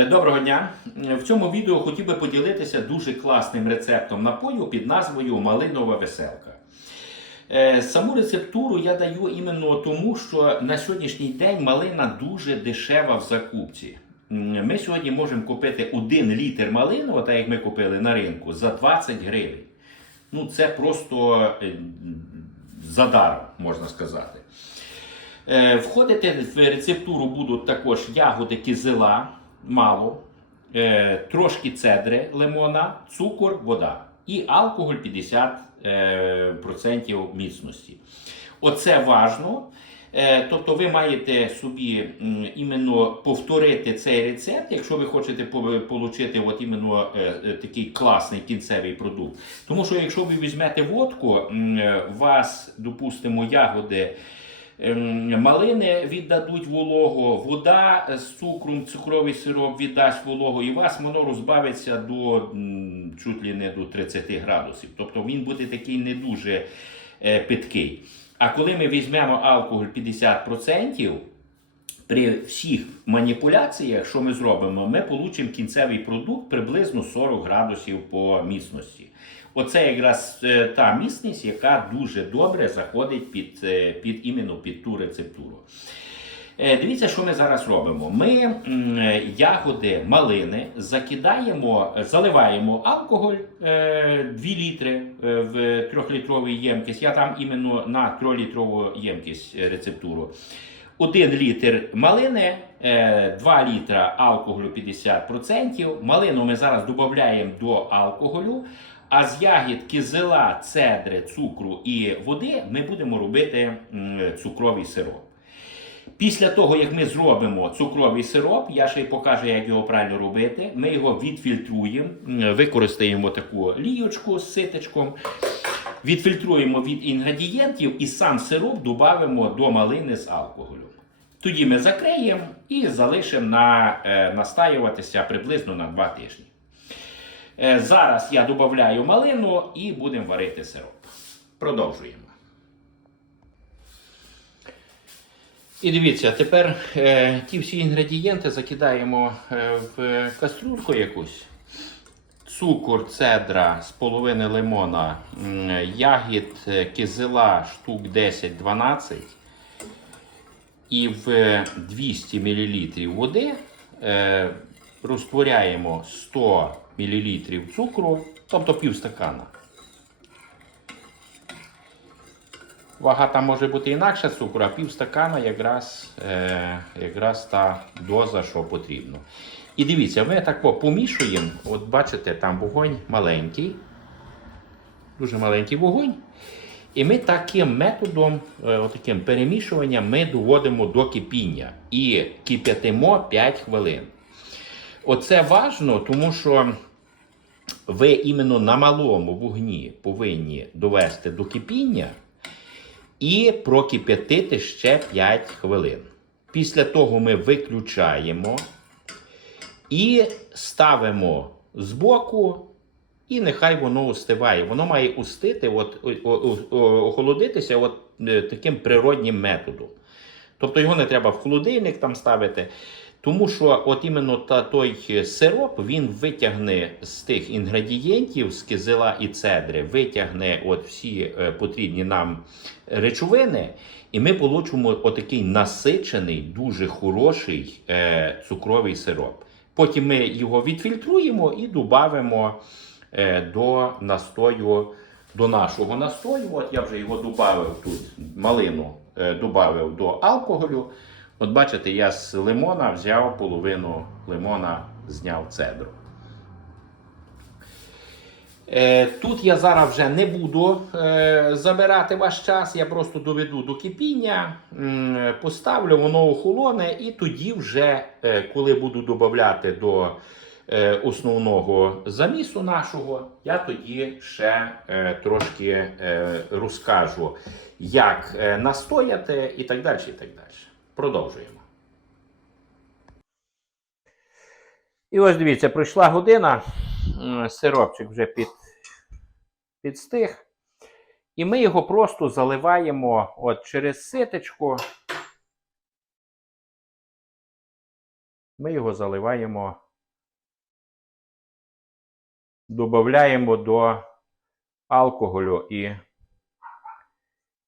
Е, Доброго дня! Е, В цьому відео хотів би поділитися дуже класним рецептом напою під назвою Малинова веселка. Е, Саму рецептуру я даю іменно тому, що на сьогоднішній день малина дуже дешева в закупці. Ми сьогодні можемо купити 1 літр малинового, так як ми купили на ринку, за 20 гривень. Ну, це просто задаром, можна сказати. Входити в рецептуру будуть також ягоди кизила, мало, е, трошки цедри лимона, цукор, вода і алкоголь 50% е, процентів міцності. Оце важно. Е, Тобто ви маєте собі м, іменно повторити цей рецепт, якщо ви хочете отримати от іменно е, е, такий класний кінцевий продукт. Тому що якщо ви візьмете водку, е, у вас, допустимо, ягоди малини віддадуть вологу, вода з цукром, цукровий сироп віддасть вологу, і вас воно розбавиться до чуть ли не до 30 градусів. Тобто він буде такий не дуже е, питкий. А коли ми візьмемо алкоголь 50%, при всіх маніпуляціях, що ми зробимо, ми получимо кінцевий продукт приблизно 40 градусів по міцності. Оце якраз е, та міцність, яка дуже добре заходить під, е, під іменно під ту рецептуру. Е, Дивіться, що ми зараз робимо. Ми ягоди малини закидаємо, заливаємо алкоголь е, 2 літри в 3-літровий ємкість. Я там іменно на 3-літрову ємкість рецептуру. 1 літр малини, е, 2 літра алкоголю 50%. Малину ми зараз додаємо до алкоголю. А з ягід кизила, цедри, цукру і води ми будемо робити цукровий сироп. Після того, як ми зробимо цукровий сироп, я ще й покажу, як його правильно робити. Ми його відфільтруємо, використаємо таку ліючку з ситечком, відфільтруємо від інгредієнтів і сам сироп додамо до малини з алкоголю. Тоді ми закриємо і залишимо на, е, настаюватися приблизно на 2 тижні. Е, Зараз я додаю малину і будемо варити сироп. Продовжуємо. І дивіться, тепер е, ті всі інгредієнти закидаємо е, в кастрюльку якусь. Цукор, цедра з половини лимона, ягід кизила штук 10-12. І в 200 мл води е, розтворяємо 100 мл цукру, тобто пів стакана. Вага там може бути інакша цукру, а пів стакана якраз, е, якраз та доза, що потрібно. І дивіться, ми так помішуємо. От бачите, там вогонь маленький, дуже маленький вогонь. І ми таким методом, е, отаким перемішуванням, ми доводимо до кипіння і кип'ятимо 5 хвилин. Оце важно, тому що ви іменно на малому вогні повинні довести до кипіння і прокип'ятити ще 5 хвилин. Після того ми виключаємо і ставимо збоку, і нехай воно остиває. Воно має устити, от, охолодитися от, е, таким природнім методом. Тобто його не треба в холодильник там ставити. Тому що от іменно та, той сироп він витягне з тих інгредієнтів, з кизила і цедри, витягне от всі е, потрібні нам речовини, і ми получимо отакий насичений, дуже хороший е, цукровий сироп. Потім ми його відфільтруємо і додамо е, до настою, до нашого настою. От я вже його додав тут, малину е, додав до алкоголю. От бачите, я з лимона взяв половину лимона, зняв цедру. Е, Тут я зараз вже не буду е, забирати ваш час, я просто доведу до кипіння, поставлю, воно охолоне, і тоді вже, е, коли буду додати до е, основного замісу нашого, я тоді ще е, трошки е, розкажу, як е, настояти і так далі. І так далі. Продовжуємо. І ось дивіться, пройшла година, сиропчик вже під, підстиг. І ми його просто заливаємо от через ситечко. Ми його заливаємо додаємо до алкоголю. І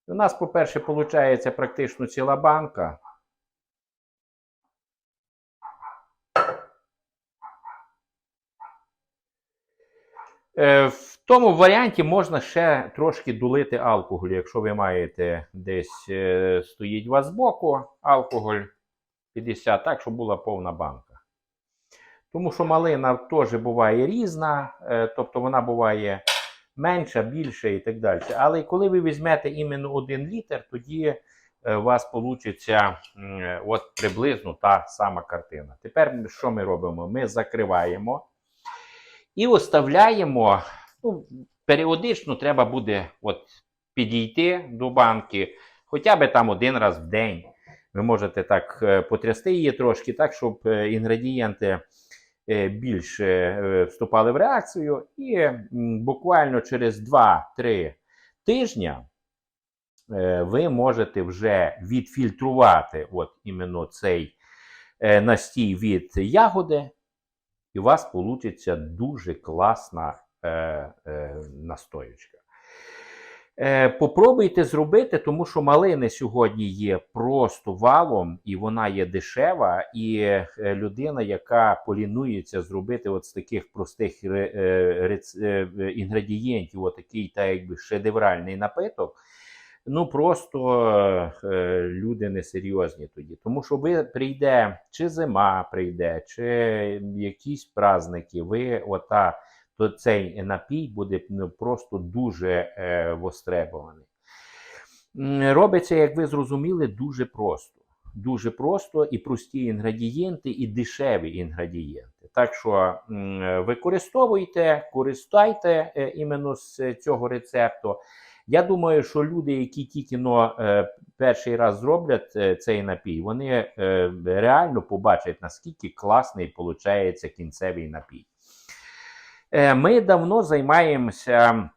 у нас, по-перше, виходить практично ціла банка. Е, В тому варіанті можна ще трошки долити алкоголь, якщо ви маєте десь е, стоїть у вас збоку алкоголь 50, так, щоб була повна банка. Тому що малина теж буває різна, е, тобто вона буває менша, більша і так далі. Але коли ви візьмете іменно 1 літр, тоді е, у вас вийде от приблизно та сама картина. Тепер що ми робимо? Ми закриваємо і оставляємо. Ну, періодично треба буде от підійти до банки, хоча б там один раз в день. Ви можете так е, потрясти її трошки, так, щоб інгредієнти більше е, вступали в реакцію. І буквально через 2-3 тижня е, ви можете вже відфільтрувати от іменно цей е, настій від ягоди, і у вас вийде дуже класна е, е, настоючка. Е, попробуйте зробити, тому що малини сьогодні є просто валом, і вона є дешева. І е, людина, яка полінується зробити от з таких простих е, інгредієнтів, от такий та якби шедевральний напиток. Ну просто люди несерйозні тоді. Тому що ви прийде, чи зима прийде, чи якісь праздники, ви ота то цей напій буде ну, просто дуже е, востребований. Робиться, як ви зрозуміли, дуже просто. Дуже просто і прості інгредієнти, і дешеві інгредієнти. Так що використовуйте, користайте е, іменно з цього рецепту. Я думаю, що люди, які тільки но, е, перший раз зроблять е, цей напій, вони реально побачать, наскільки класний виходить кінцевий напій. Е, Ми давно займаємося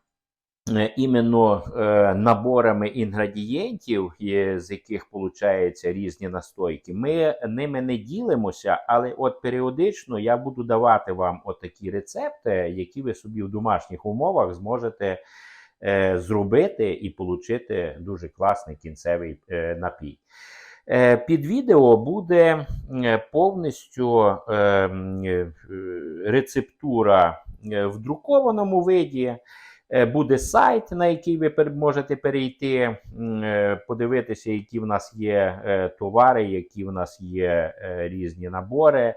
е, іменно е, наборами інгредієнтів, з яких виходять різні настойки. Ми ними не ділимося, але от періодично я буду давати вам отакі рецепти, які ви собі в домашніх умовах зможете зробити і отримати дуже класний кінцевий напій. Під відео буде повністю е, м, е, рецептура в друкованому виді. Е, Буде сайт, на який ви можете перейти, е, подивитися, які в нас є е, товари, які в нас є е, різні набори,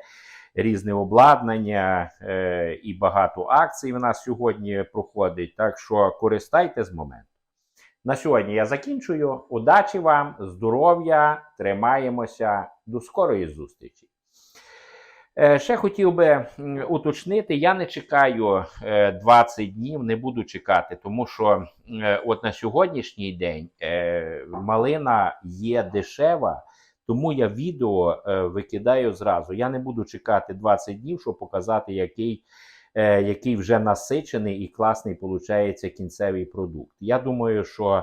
різне обладнання е, і багато акцій в нас сьогодні проходить. Так що користайтесь з моменту. На сьогодні я закінчую. Удачі вам, здоров'я, тримаємося. До скорої зустрічі. Е, Ще хотів би уточнити: я не чекаю е, 20 днів, не буду чекати, тому що е, от на сьогоднішній день е, малина є дешева, тому я відео е, викидаю зразу. Я не буду чекати 20 днів, щоб показати, який, е, який вже насичений і класний виходить кінцевий продукт. Я думаю, що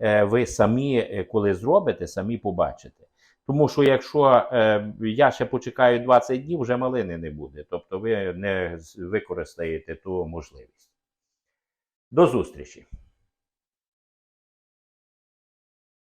е, ви самі, е, коли зробите, самі побачите. Тому що якщо е, я ще почекаю 20 днів, вже малини не буде. Тобто ви не використаєте ту можливість. До зустрічі!